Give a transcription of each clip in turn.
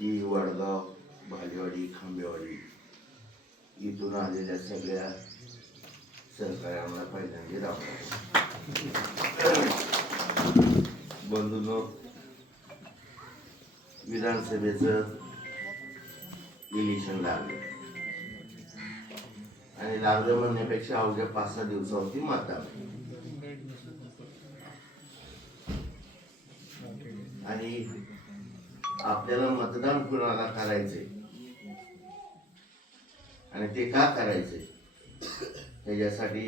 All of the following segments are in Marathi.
खडकी वडगाव भालेवाडी खांबेवाडी इथून आलेल्या सगळ्या सहकार्यांना पहिल्यांदा दाखवतो बंधूंनो विधानसभेचं इलेक्शन लागलं. आणि लागलं म्हणण्यापेक्षा अवघ्या पाच सहा दिवसावरती मतदान. आणि आपल्याला मतदान कुणाला करायचे आणि ते का करायचे त्याच्यासाठी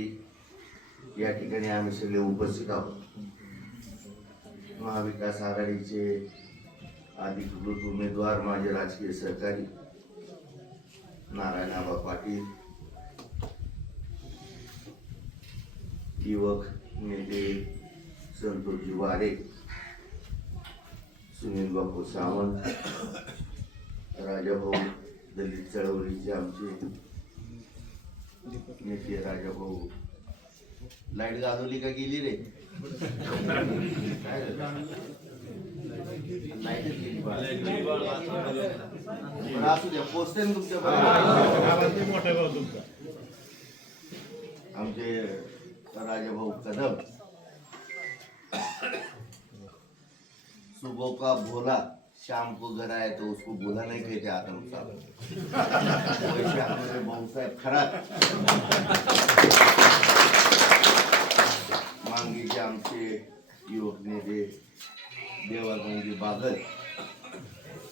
या ठिकाणी आम्ही सगळे उपस्थित आहोत. महाविकास आघाडीचे अधिकृत उमेदवार माझे राजकीय सहकारी नारायण आबा पाटील युवक नेते संतोषजी वारे सुनील बापू सावंत राजाभाऊ दलित चळवळीचे आमचे नेते राजाभाऊ. लाइट गाजवली का गेली रे? काय लाईटच गेली असू द्या पोचते ना तुमच्या आमचे राजाभाऊ कदम. सुबह का भोला शाम को घर आए तो उसको भोला नहीं कहते आदम साहब। वैसे हमारे भाऊ साहेब खराब मांगीचे आमचे युवक नेते देवागंजी बागल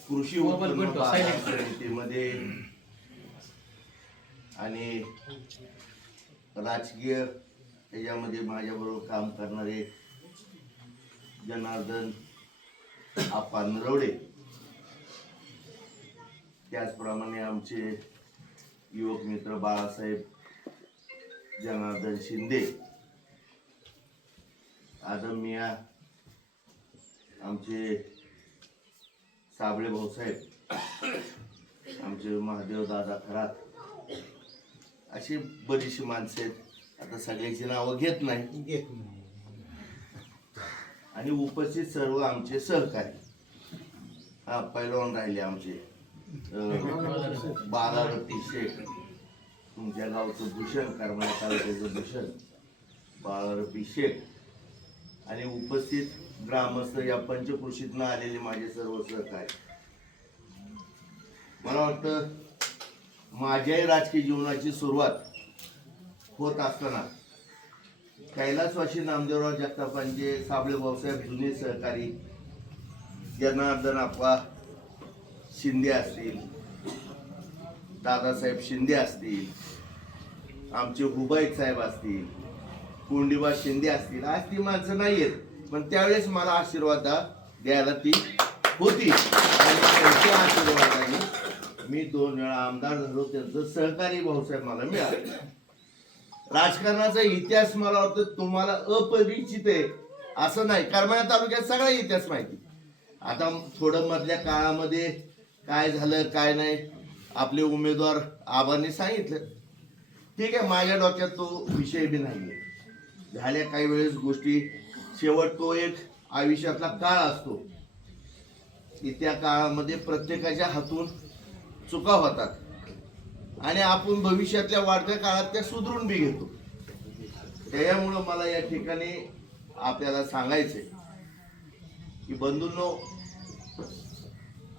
कृषी उत्पन्न बाजार समितीमध्ये आणि राजकीय त्याच्यामध्ये माझ्याबरोबर काम करणारे जनार्दन आप्पा नरवडे त्याचप्रमाणे आमचे युवक मित्र बाळासाहेब जनार्दन शिंदे. आदम मिया आमचे साबळे भाऊसाहेब आमचे महादेव दादा खरात अशी बरीचशी माणसं आहेत. आता सगळ्यांची नावं घेत नाही. घेत नाही. आणि उपस्थित सर्व आमचे सहकारी. हा पैलवान राहिले आमचे. अं, शेख तुमच्या गावचं भूषण करमाळा तालुक्याचं भूषण बाळारपी शेख. आणि उपस्थित ग्रामस्थ या पंचकृषीतनं आलेले माझे सर्व सहकारी. मला वाटतं माझ्याही राजकीय जीवनाची सुरुवात होत असताना कैलासवासी नामदेवराव जगतापांचे साबळे भाऊसाहेब जुने सहकारी जनार्दन आप्पा शिंदे असतील दादासाहेब शिंदे असतील आमचे हुबाईत साहेब असतील कोंडीबा शिंदे असतील आज ती माणसं नाही आहेत पण त्यावेळेस मला आशीर्वाद द्यायला ती होती. आणि त्यांच्या आशीर्वादाने मी दोन वेळा आमदार झालो त्यांचं सहकारी भाऊसाहेब मला मिळालं. राजकारणाचा इतिहास मला वाटतं तुम्हाला अपरिचित आहे. असं नाही. करमाळा तालुक्यात सगळा इतिहास माहिती. आता थोडं मधल्या काळामध्ये काय झालं काय नाही आपले उमेदवार आबांनी सांगितलं. ठीक आहे माझ्या डोक्यात तो विषय बी नाही झाल्या काही वेळेस गोष्टी शेवट तो एक आयुष्यातला काळ असतो. की त्या काळामध्ये प्रत्येकाच्या हातून चुका होतात. आणि आपण भविष्यातल्या वाढत्या काळात त्या सुधरून बी घेतो. त्यामुळं मला या ठिकाणी आपल्याला सांगायचंय की बंधूंनो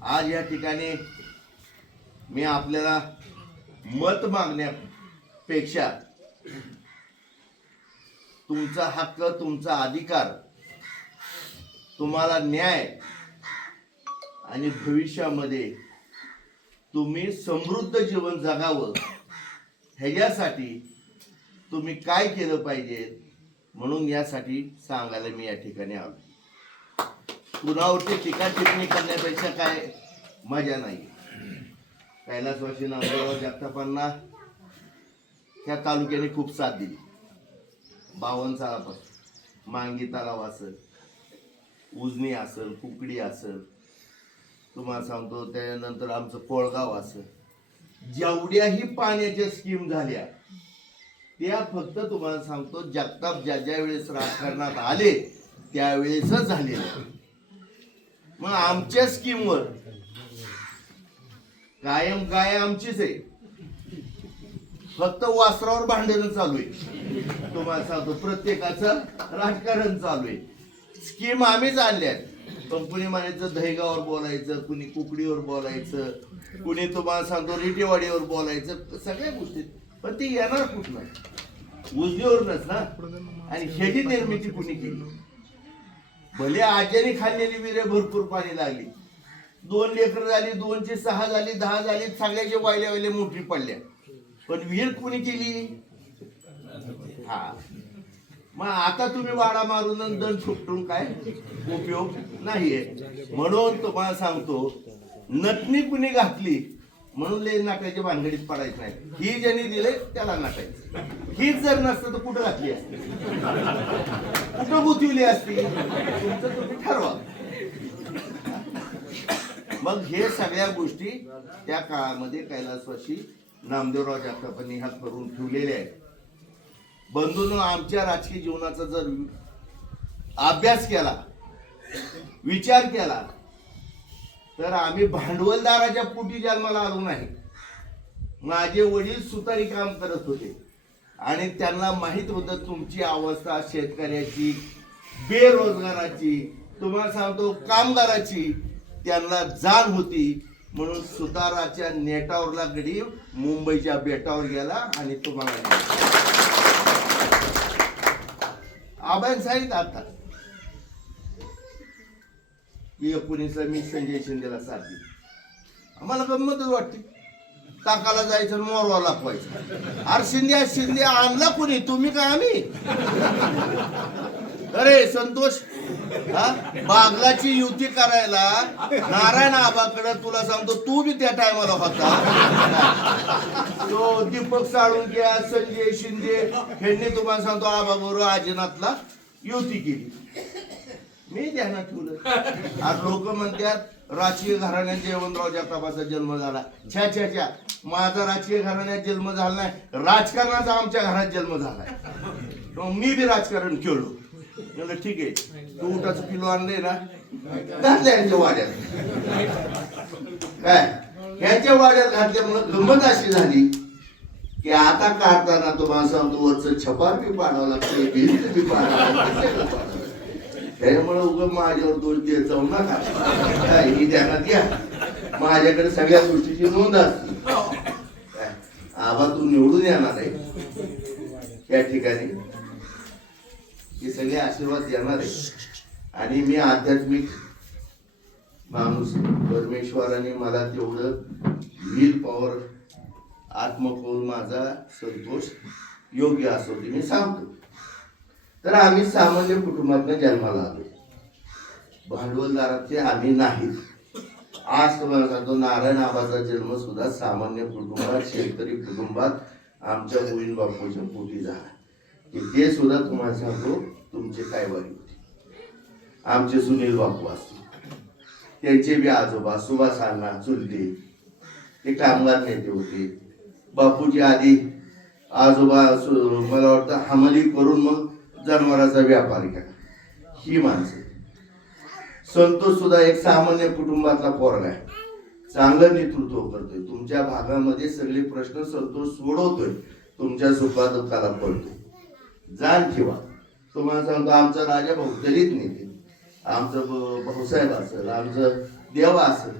आज या ठिकाणी मी आपल्याला मत मागण्यापेक्षा तुमचा हक्क तुमचा अधिकार तुम्हाला न्याय आणि भविष्यामध्ये तुम्ही समृद्ध जीवन जगावं. ह्याच्यासाठी तुम्ही काय केलं पाहिजे? म्हणून यासाठी सांगायला मी या ठिकाणी आलो. कुणावरती टीका टिप्पणी करण्यापेक्षा काय मजा नाही. कैलासवासी नामदेवराव जगतापांना त्या तालुक्याने खूप साथ दिली. बावन सालापासून. मांगी तलाव असेल उजनी असेल कुकडी असेल तुम्हाला सांगतो त्यानंतर आमचं कोळगाव असं. जेवढ्याही पाण्याच्या स्कीम झाल्या त्या फक्त तुम्हाला सांगतो जगताप ज्या ज्या वेळेस राजकारणात आले त्यावेळेसच झाले मग आमच्या स्कीमवर कायम काय आमचीच आहे. फक्त वासरावर भांडण चालू आहे. तुम्हाला सांगतो प्रत्येकाचं राजकारण चालू आहे. स्कीम आम्हीच आणल्या पण कुणी म्हणायचं दहीगावर बोलायचं कुणी कुकडीवर बोलायचं कुणी तुम्हाला सांगतो रिटेवाडीवर बोलायचं सगळ्या गोष्टी. पण ती येणार कुठनं? उजनीवरूनच ना? आणि ह्याची निर्मिती कुणी केली? भले आज्याने खाल्लेली विरे भरपूर पाणी लागली. दोन लेकर झाली दोनशे सहा झाली दहा झाली सगळ्याचे वायल्या वायल्या मोठी पडल्या. पण विहीर कुणी केली? हा. मग आता तुम्ही वाडा मारून दण दंड काय उपयोग नाहीये. म्हणून तुम्हाला सांगतो नटणी कुणी घातली म्हणून ले नाटायच्या भानगडीत पडायचं नाही. ही ज्यांनी दिले त्याला नाटायचं हीच जर नसतं तर कुठं घातली असती? कुठं गुतविली असती? तुमचं तुम्ही ठरवा. मग हे सगळ्या गोष्टी त्या काळामध्ये कैलासवाशी नामदेवराव जगतापांनी ह्या करून ठेवलेल्या आहेत. बंधून आमच्या राजकीय जीवनाचा जर अभ्यास केला विचार केला तर आम्ही भांडवलदाराच्या पोटी जन्माला आलो नाही. माझे वडील सुतारी काम करत होते. आणि त्यांना माहीत होतं तुमची अवस्था शेतकऱ्याची बेरोजगाराची तुम्हाला सांगतो कामगाराची त्यांना जाण होती. म्हणून सुताराच्या नेटावरला गडी मुंबईच्या बेटावर गेला आणि तुम्हाला आबान सांगितलं आता? पुणेचा एकोणीसला मी संजय शिंदेला साथ दिली. आम्हाला गंमतच वाटते. टाकाला जायचं आणि मोरवा लापवायचं अरे शिंदे शिंदे आणला कोणी? तुम्ही का आम्ही? अरे संतोष हा? बागलाची युती करायला नारायण आबाकडे तुला सांगतो तू बी त्या टायमाला होता. तो दीपक साळुंके संजय शिंदे यांनी तुम्हाला सांगतो आबा बरोबर आजीनाथला युती केली. मी ध्यानात ठेवलं. आज लोक म्हणतात राजकीय घराण्यात जयवंतराव जगतापाचा जन्म झाला. छ्या छ्या छ्या. माझा राजकीय घराण्यात जन्म झाला नाही. राजकारणाचा आमच्या घरात जन्म झालाय मग मी बी राजकारण खेळलो. ठीक आहे. तू उठाचं किलो आणले ना? घातले यांच्या वाड्यात. काय? यांच्या वाड्यात घातल्यामुळे गंमत अशी झाली की आता काढताना तुम्हाला सांगतो वरचं छपार बी पाडावं लागतं भिंत बी पाडावं त्याच्यामुळे उग माझ्यावर दोष देत जाऊ नका. काय? ही ध्यानात घ्या माझ्याकडे सगळ्या गोष्टीची नोंद असते काय? आबा तू निवडून येणार आहे. या ठिकाणी. हे सगळे आशीर्वाद देणार आहे. आणि मी आध्यात्मिक माणूस परमेश्वराने मला तेवढं व्हील पॉवर आत्मकोल माझा संतोष योग्य असो ते मी सांगतो. तर आम्ही सामान्य कुटुंबातनं जन्माला आलो भांडवलदाराचे आम्ही नाहीत. आज तुम्हाला सांगतो नारायण आबाचा जन्म सुद्धा सामान्य कुटुंबात शेतकरी कुटुंबात आमच्या गोविंद बापूच्या पोटी झाला. की ते सुद्धा तुम्हाला सांगतो तुमचे काय वाईट. आमचे सुनील बापू असतील. त्यांचे बी आजोबा सुभाष अण्णा चुलते. ते कामगार नेते होते. बापूजी आधी आजोबा मला वाटतं हमाली करून मग जनावराचा व्यापार केला. ही माणसं. संतोष सुद्धा एक सामान्य कुटुंबातला पोरगा आहे. चांगलं नेतृत्व करतोय. तुमच्या भागामध्ये सगळे प्रश्न संतोष सोडवतोय. तुमच्या सुखा दुःखाला पडतोय. जाण ठेवा. तुम्हाला सांगतो आमचा राजा भाऊ नेते. आमचं भाऊसाहेब असेल आमचं देवा असेल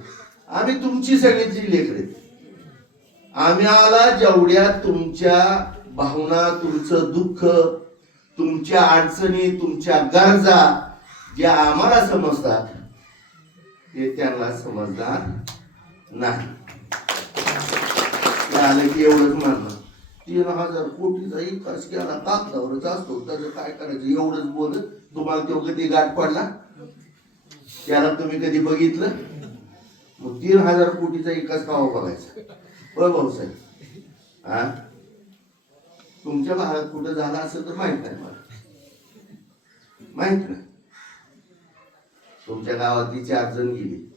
आम्ही तुमची सगळ्यांची लेकडे आम्ही आला जेवढ्या तुमच्या भावना तुमचं दुःख तुमच्या अडचणी तुमच्या गरजा ज्या आम्हाला समजतात ते त्यांना समजणार नाही. आलं की एवढंच मानलं तीन हजार कोटीचा विकास केला कागदावरच असतो. त्याचं काय करायचं? एवढंच बोलत तुम्हाला तो कधी गाठ पडला? त्याला तुम्ही कधी बघितलं? मग तीन हजार कोटीचा एकाच कावा बघायचा. होय भाऊसाहेब हा? तुमच्या भागात कुठं झाला असेल तर माहीत नाही मला. माहीत नाही. तुमच्या गावातली चार जण गेली.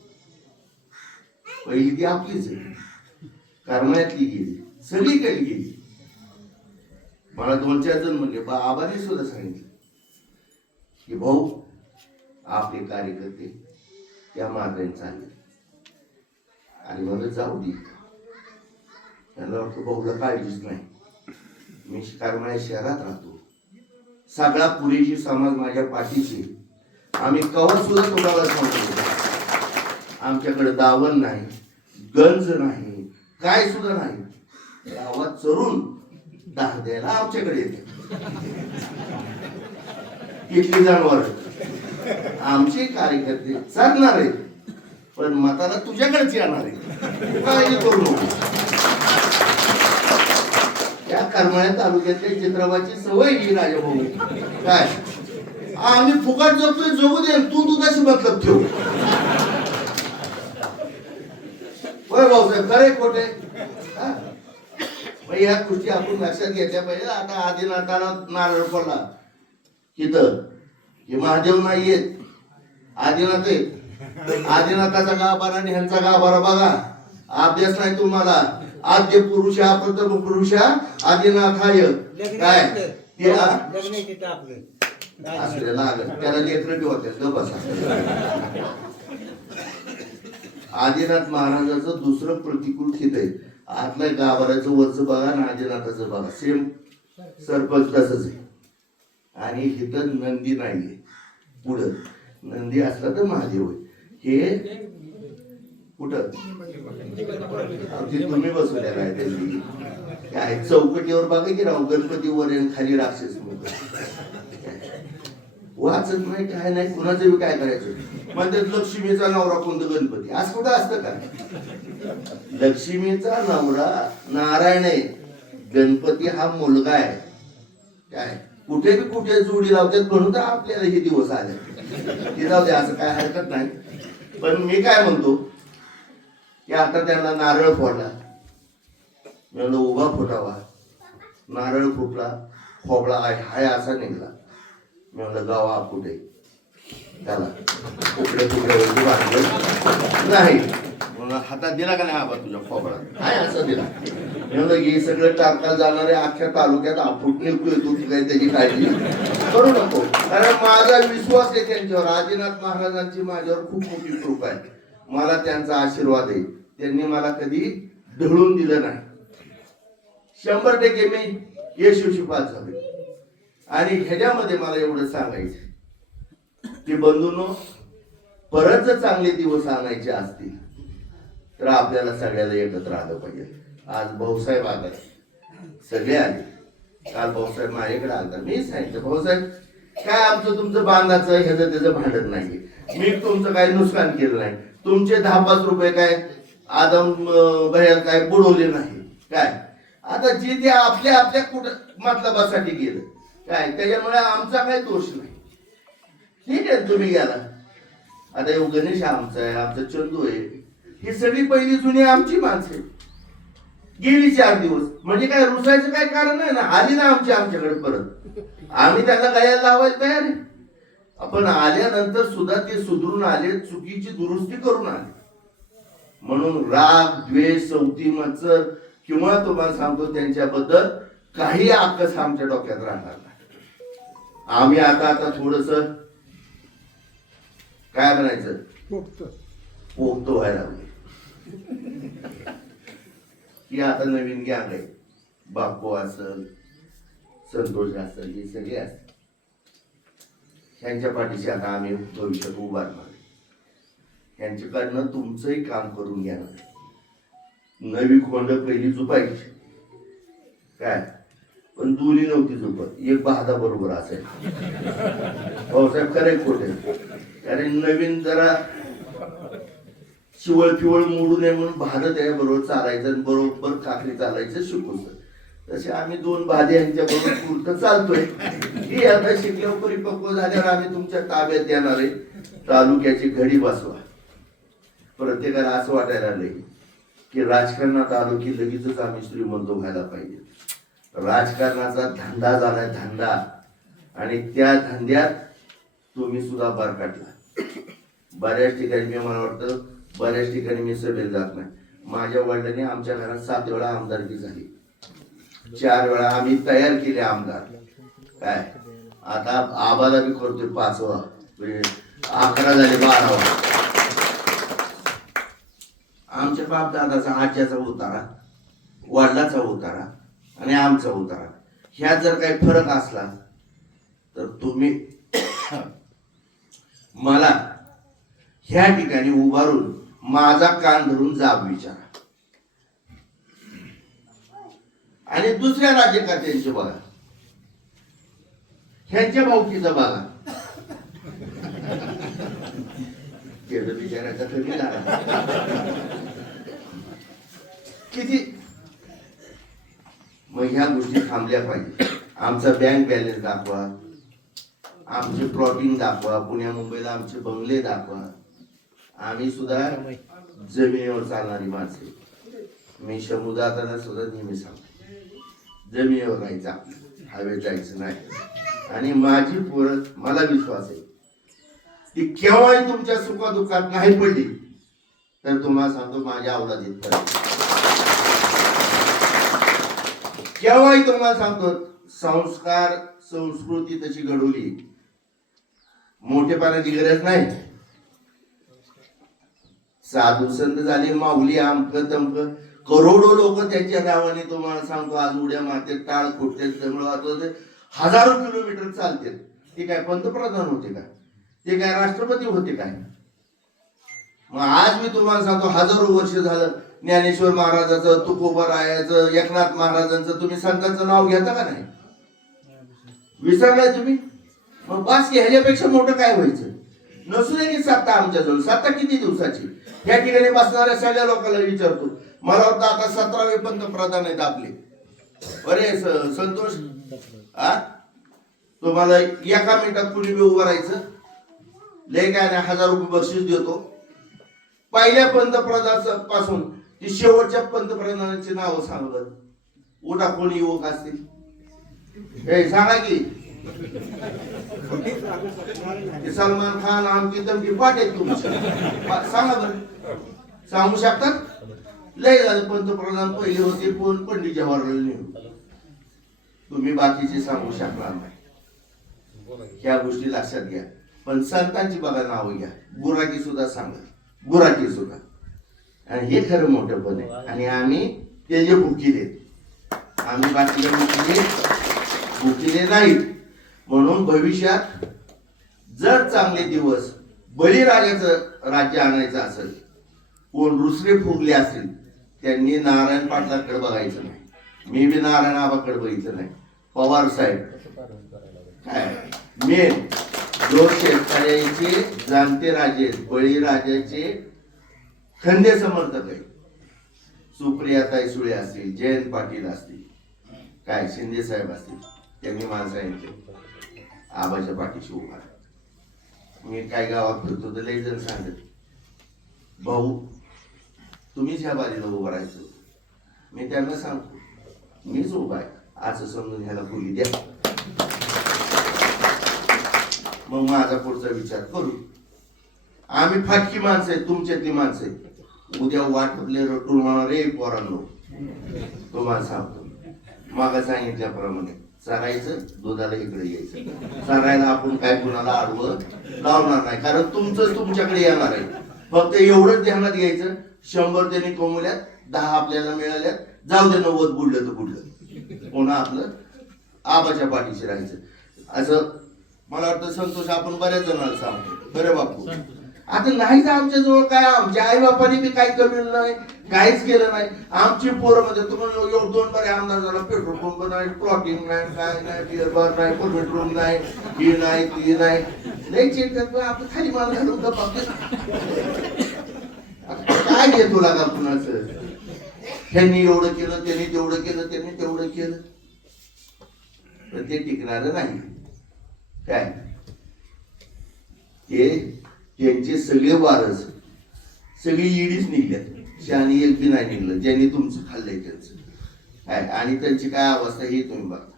पहिली ती आपलीच आहे. करमायातली गेली. सगळीकडे गेली. मला दोन चार जण म्हणले बा आबाने सुद्धा सांगितलं. की भाऊ आपले कार्यकर्ते त्या मार्गाने चालले. आणि मला जाऊ दे त्याला वाटतं भाऊला काळजीच नाही. मी करमाळ्या शहरात राहतो. सगळा पुरेशी समाज माझ्या पाठीशी आम्ही कवर सुद्धा तुम्हाला सांगतो आमच्याकडे दावण नाही गंज नाही काय सुद्धा नाही. गावात चरून दहा द्यायला आमच्याकडे येते इथली जनावर. आमचे कार्यकर्ते चालणार आहेत. पण मताला तुझ्याकडेच येणार आहे काळजी करू नको. या करमाळ्या तालुक्यातल्या चित्रपाची सवय ही राजाभाऊ. काय? आम्ही फुकट जगतोय जगू दे तू तुझाशी मतलब ठेव. होय भाऊसाहेब खरे खोटे या गोष्टी आपण लक्षात घेतल्या पाहिजे. आता आदिनाथाला नारळ पडला. इथं. हे महादेव नाही येत आदिनाथ आहेत. आदिनाथाचा गाभारा आणि ह्यांचा गाभारा बघा अभ्यास नाही तुम्हाला. आद्य पुरुषा प्रथम पुरुषा आदिनाथाय काय? ते असले त्याला लेकरं बी होते ग बसा. आदिनाथ महाराजाचं दुसरं प्रतिकूल खित आहे. आतल्या गाभाऱ्याचं वरचं बघा आणि आदिनाथाचं बघा. सेम सरपंच तसंच आहे. आणि इथं नंदी नाहीये. पुढं. नंदी असला तर महादेव आहे हे कुठं? तुम्ही बसवल्या काय त्यांनी? काय चौकटीवर बघा की राव गणपती वर खाली राक्षस वाचत नाही काय नाही कुणाचं बी काय करायचं? म्हणतात लक्ष्मीचा नवरा कोणतं गणपती? असं कुठं असतं का? लक्ष्मीचा नवरा नारायण आहे. गणपती हा मुलगा आहे. काय? कुठे बी कुठे जोडी लावतात म्हणून तर आपल्याला हे दिवस आले. ते जाऊ दे असं काय हरकत नाही. पण मी काय म्हणतो की आता त्यांना नारळ फोडला. म्हणलं उभा फुटावा. नारळ फुटला खोबळा आहे हाय असा निघला. म्हणलं गावा कुठे? त्याला. कुकडे कुकडे बांधलं नाही. म्हणून हातात दिला का नाही आबा तुझ्या खोबरा? काय असं दिला? म्हणलं हे सगळं टाकता जाणारे अख्ख्या तालुक्यात आफूट निघतोय तू ती काही त्याची काळजी करू नको. कारण माझा विश्वास आहे त्यांच्यावर. आदिनाथ महाराजांची माझ्यावर खूप मोठी कृपा आहे. मला त्यांचा आशीर्वाद आहे. त्यांनी मला कधी ढळून दिलं नाही. शंभर टक्के मी यशस्वी पास झाले आणि ह्याच्यामध्ये मला एवढं सांगायचं की बंधूंनो परत जर चांगले दिवस आणायचे असतील तर आपल्याला सगळ्याला एकत्र आलं पाहिजे. आज भाऊसाहेब आले. सगळे आले. काल भाऊसाहेब माझ्याकडे आलता. मी सांगितलं भाऊसाहेब काय आमचं तुमचं बांधाचं ह्याचं त्याचं भांडण नाही मी तुमचं काही नुकसान केलं नाही. तुमचे दहा पाच रुपये काय आदम अं, भैया काय बुडवले नाही. काय? आता जे ते आपल्या आपल्या कुठं मतलबासाठी गेलं. काय? त्याच्यामुळे आमचा काही दोष नाही. ठीक आहे तुम्ही गेला. आता गणेश आमचा आहे आमचा चंदू आहे. ही सगळी पहिली जुनी आमची माणसं. गेली चार दिवस. म्हणजे काय रुसायचं काय कारण नाही ना? आली ना आमची आमच्याकडे परत. आम्ही त्यांना गायला लावायला तयार आहे. आपण आल्यानंतर सुद्धा ते सुधरून आले चुकीची दुरुस्ती करून आले. म्हणून राग द्वेष सौती मत्सर किंवा तुम्हाला सांगतो त्यांच्याबद्दल काही आकस आमच्या डोक्यात राहणार नाही. आम्ही आता आता थोडस काय म्हणायचं? पोगतो व्हायला की आता नवीन गॅंग आहे. बापू असल संतोष असल हे सगळे असतील ह्यांच्या पाठीशी आता आम्ही भविष्यात उभारणार ह्यांच्याकडनं तुमचंही काम करून घेणार. नवी खोंड पहिली झुपायची. काय? पण दोन्ही नव्हती झोपत. एक बहादा बरोबर असेल. भाऊसाहेब खरे खोटे कारण नवीन जरा शिवळ पिवळ मोडू नये म्हणून भारत आहे बरोबर चालायचं आणि बरोबर काकडी चालायचं शिकवतं तसे आम्ही दोन भादे यांच्या बरोबर चालतोय. हे आता शिकल्यावर परिपक्व झाल्यावर आम्ही तुमच्या ताब्यात देणार आहे. तालुक्याची घडी बसवा. प्रत्येकाला असं वाटायला लागले की राजकारणात आलो की लगेचच आम्ही श्रीमंत व्हायला पाहिजे. राजकारणाचा धंदा झालाय धंदा. आणि त्या धंद्यात तुम्ही सुद्धा बरकाटला. काढला बऱ्याच ठिकाणी मी मला वाटतं बऱ्याच ठिकाणी मी सभेत जात नाही. माझ्या वडिलांनी आमच्या घरात सात वेळा आमदारकी झाली. चार वेळा आम्ही तयार केले आमदार. काय? आता आबाला बी करतोय पाचवा. म्हणजे अकरा झाले बारावा. आमच्या बाप दादाचा आज्याचा उतारा वडिलाचा उतारा आणि आमचा उतारा. ह्यात जर काही फरक असला तर तुम्ही मला ह्या ठिकाणी उभारून माझा कान धरून जाब विचारा. आणि दुसऱ्या राज्यकर्त्यांचे बघा. ह्यांच्या भावकीचं बघा. केलं कमी किती? मग ह्या गोष्टी थांबल्या पाहिजे. आमचा बँक बॅलन्स दाखवा. आमचे प्लॉटिंग दाखवा. पुण्या मुंबईला आमचे बंगले दाखवा. आम्ही सुद्धा जमिनीवर चालणारी माणसे. मी शमुदाताना सुद्धा नेहमी सांगतो जमिनीवर राहायचं आपलं हवेत जायचं नाही. आणि माझी पोरं मला विश्वास आहे ती केव्हाही तुमच्या सुखादुःखात नाही पडली तर तुम्हाला सांगतो माझ्या अवलादीत केव्हाही तुम्हाला सांगतो संस्कार संस्कृती तशी घडवली मोठेपणाची गरज नाही. साधू संत झाले माऊली आमक तमक. करोडो लोक त्यांच्या नावाने तुम्हाला सांगतो आज उड्या मारते टाळ फुटते त्यामुळे वाजवते हजारो किलोमीटर चालते ते काय पंतप्रधान होते का? ते काय राष्ट्रपती होते काय? मग आज मी तुम्हाला सांगतो हजारो वर्ष झालं ज्ञानेश्वर महाराजाचं तुकोबा रायाचं एकनाथ महाराजांचं तुम्ही संतांचं नाव घेता का नाही? विसरलाय तुम्ही? मग बास की ह्याच्यापेक्षा मोठं काय व्हायचं? नसू दे की सत्ता आमच्याजवळ. सत्ता किती दिवसाची? या ठिकाणी बसणाऱ्या सगळ्या लोकांना विचारतो. मला वाटतं आता सतरावे पंतप्रधान आहेत आपले. अरे स- संतोष आ? तुम्हाला एका मिनिटात कुणी बी उभं राहायचं? लय काय नाही हजार रुपये बक्षीस देतो. पहिल्या पंतप्रधानपासून ती शेवटच्या पंतप्रधानांची नावं सांगत उठा कोणी युवक असतील? हे सांगा की सलमान खान आमची तर पाठ तुमची सांगा बरं. सांगू शकतात लय झालं पंतप्रधान पहिले होते कोण पंडित जवाहरलाल नेहरू तुम्ही बाकीचे सांगू शकणार नाही. ह्या गोष्टी लक्षात घ्या. पण संतांची बघा नावं घ्या. गुराकी सुद्धा सांगा. गुराकी सुद्धा. आणि हे खरं मोठं पण आहे. आणि आम्ही ते जे देत आम्ही बाकीच्या भुकी देत नाहीत. म्हणून भविष्यात जर चांगले दिवस बळीराजाचं राज्य आणायचं असेल कोण रुसरे फुगले असतील त्यांनी नारायण पाटलाकडे बघायचं नाही. मी बी नारायण आबाकडे बघितलं नाही. पवार साहेब. काय? मेन जो शेतकऱ्यांचे जाणते राजे बळीराजाचे खंदे समर्थक आहे सुप्रियाताई सुळे असतील जयंत पाटील असतील काय शिंदे साहेब असतील त्यांनी मला सांगितले आबाच्या पाठीशी उभा मी काय गावात फिरतो तर लई जण सांगत भाऊ तुम्हीच ह्या बाजूला उभं राहायचं मी त्यांना सांगतो मीच उभा आहे असं समजून ह्याला खोली द्या. मग माझा पुढचा विचार करू आम्ही फाटकी माणसं आहेत तुमच्यातली माणसं आहेत. उद्या वाटले रटून होणार रे पोरांनो तुम्हाला सांगतो. मागा सांगितल्याप्रमाणे चरायचं दुधाला इकडे यायचं. चरायला आपण काय कुणाला आडवं लावणार नाही. कारण तुमचं तुमच्याकडे येणार आहे. फक्त एवढंच ध्यानात घ्यायचं. शंभर त्यांनी कमवल्यात दहा आपल्याला मिळाल्यात. जाऊ दे नव्वद बुडलं तर बुडलं. पुन्हा आपलं आबाच्या पाठीशी राहायचं. असं मला वाटतं संतोष आपण बऱ्याच जणांना सांगतो. बरं बापू? आता नाहीच आमच्या जवळ काय आमच्या आई बापाने बी काही कमी नाही काहीच केलं नाही. आमची पोरं म्हणजे तुम्ही एवढं दोन बरे आमदार झाला पेट्रोल पंप नाही प्लॉटिंग नाही काय नाही बिअर बार नाही परमिट रूम नाही ही नाही ती नाही. नाही चेक आपण खाली माल घालून गप्पा आता काय घेतो लागा कुणाचं? त्यांनी एवढं केलं त्यांनी तेवढं केलं त्यांनी तेवढं केलं. पण ते टिकणार नाही. काय? ते त्यांचे सगळे वारस सगळी इडीच निघल्यात. शहाणी एक बी नाही निघलं ज्यांनी तुमचं खाल्लंय त्यांचं. काय आणि त्यांची काय अवस्था ही तुम्ही बघा.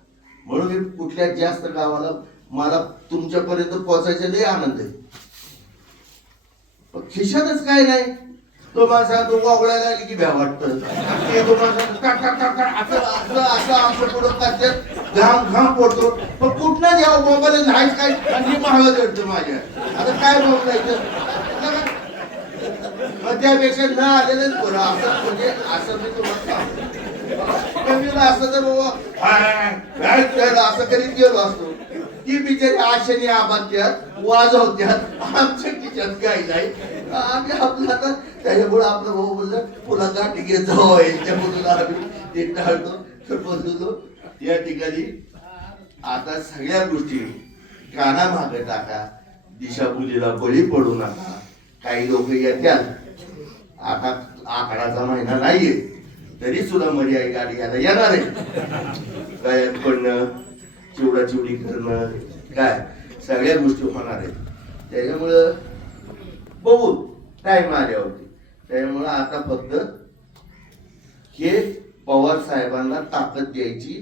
म्हणून मी कुठल्या जास्त गावाला मला तुमच्यापर्यंत पोहोचायचा लय आनंद आहे. खिशातच काय नाही. तो माणसा तो वागळायला लागली की भ्या वाटतं. असं असं असं पुढं घाम घाम पडतो. पण कुठनं घ्यावं? मोबाईल नाहीच काय. आणि महाग जडतं माझ्या. आता काय बोलायचं? मग त्यापेक्षा न आलेलंच बरं असं म्हणजे असं मी तुम्हाला कमीला असं तर बाबा असं करीत गेलो असतो. ती बिचारी आशेने आबात्यात वाजवत्यात आमच्या तिच्यात काय नाही. आम्ही आपलं आता त्याच्यामुळे आपलं भाऊ बोललं पुला गाठी घेत जाऊ यांच्या मुलाला आम्ही ते टाळतो तर बसलो या ठिकाणी आता सगळ्या गोष्टी काना मागे टाका दिशाभूलीला बळी पडू नका. काही लोक येतात आता आकडाचा महिना नाहीये. तरी सुद्धा मर्याई गाडी घ्यायला येणार आहे. गायक पडणं चिवडा चिवडी करणं काय? सगळ्या गोष्टी होणार आहेत. त्याच्यामुळं बघू टाइम आल्यावरती. त्याच्यामुळं आता फक्त हे पवार साहेबांना ताकद द्यायची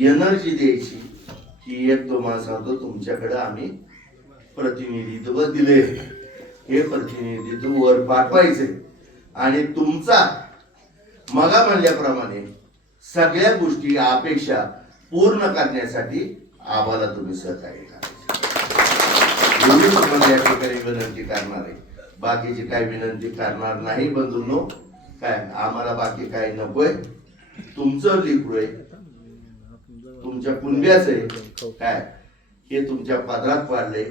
एनर्जी द्यायची ही एक तुम्हाला सांगतो तुमच्याकडे आम्ही प्रतिनिधित्व दिले हे प्रतिनिधित्व वर पाठवायचे आणि तुमचा मगा म्हणल्याप्रमाणे सगळ्या गोष्टी अपेक्षा पूर्ण करण्यासाठी आम्हाला तुम्ही सहकार्य करायचे. या ठिकाणी विनंती करणार आहे. बाकीची काही विनंती करणार नाही बंधूंनो. काय आम्हाला बाकी काही नकोय. तुमचं लिखू आहे. तुमच्या कुणब्याचं आहे. काय? हे तुमच्या पदरात पाडले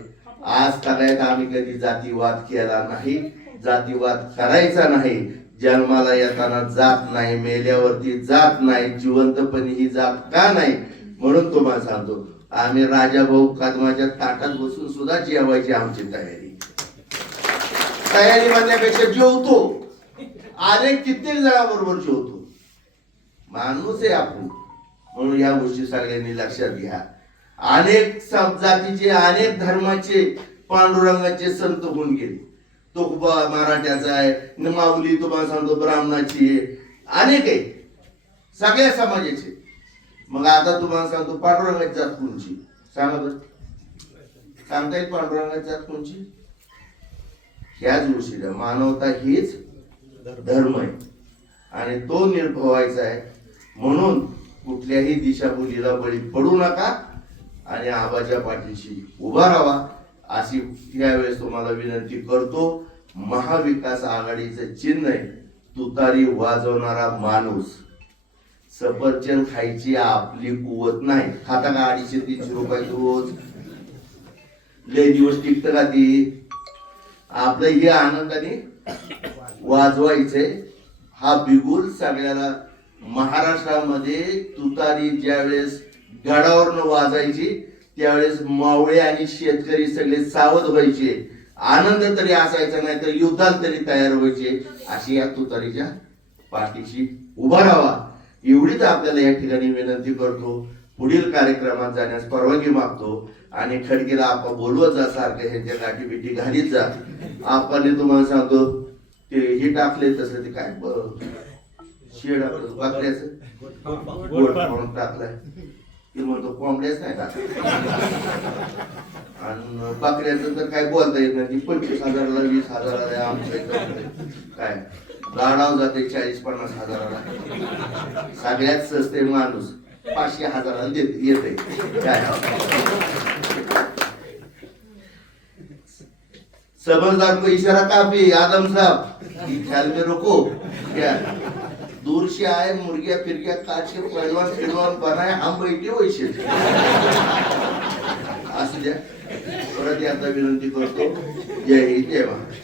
आज करायत आम्ही कधी जातीवाद केला नाही जातीवाद करायचा नाही. जन्माला येताना जात नाही मेल्यावरती जात नाही जिवंतपणी ही जात का नाही? म्हणून तुम्हाला सांगतो आम्ही राजा भाऊ कदमाच्या ताटात बसून सुद्धा जेवायची आमची तयारी. तयारी म्हणण्यापेक्षा जेवतो. अनेक कित्येक जणांबरोबर जेवतो. माणूस आहे आपण. म्हणून या गोष्टी सगळ्यांनी लक्षात घ्या. अनेक जातीचे अनेक धर्माचे पांडुरंगाचे संत होऊन गेले. तो मराठ्याचा आहे न माऊली तुम्हाला सांगतो ब्राह्मणाची आहे. अनेक आहे. सगळ्या समाजाचे. मग आता तुम्हाला सांगतो पांडुरंगाची जात कोणची? सांगा बरं. सांगता येईल पांडुरंगाची जात कोणची? ह्याच गोष्टीला मानवता हीच धर्म आहे. आणि तो निर्भवायचा आहे. म्हणून कुठल्याही दिशाभूलीला बळी पडू नका आणि आबाच्या पाठीशी उभा राहा. अशी यावेळेस तुम्हाला विनंती करतो महाविकास आघाडीचं चिन्ह आहे तुतारी वाजवणारा माणूस. सफरचंद खायची आपली कुवत नाही. खाता का अडीचशे तीनशे रुपये रोज? लय दिवस टिकत का ती? आपलं हे आनंदाने वाजवायचंय. हा बिगुल सगळ्याला महाराष्ट्रामध्ये तुतारी ज्यावेळेस गडावरनं वाजायची त्यावेळेस मावळे आणि शेतकरी सगळे सावध व्हायचे. आनंद तरी असायचा नाही तर युद्धात तरी तयार व्हायचे. अशी या तुतारीच्या पाठीशी उभा राहावा. एवढीच आपल्याला या ठिकाणी विनंती करतो. पुढील कार्यक्रमात जाण्यास परवानगी मागतो. आणि खडकीला आपण बोलवत जा सारखं ह्यांच्या गाठी बिठी घालीत जा. आपण तुम्हाला सांगतो ते हे टाकले तसं ते काय आपलं बकऱ्याचं गोड म्हणून टाकलाय. ते म्हणतो कोंबड्याच नाही टाकलं आणि बकऱ्याचं तर काय बोलता येत नाही. पंचवीस हजाराला वीस हजाराला आमच्या इकडं काय? गाडाव जाते चाळीस पन्नास हजाराला. सगळ्यात स्वस्त आहे माणूस पाचशे हजाराला देत येते. काय? समझदार को इशारा काफी आदम साहब. ख्याल में रखो क्या? दूर से आए मुर्गिया फिरगिया काट के पहलवान फिरवान बनाए हम बैठे वैसे असू द्या. परत आता विनंती करतो. जय हिंद जय महाराष्ट्र.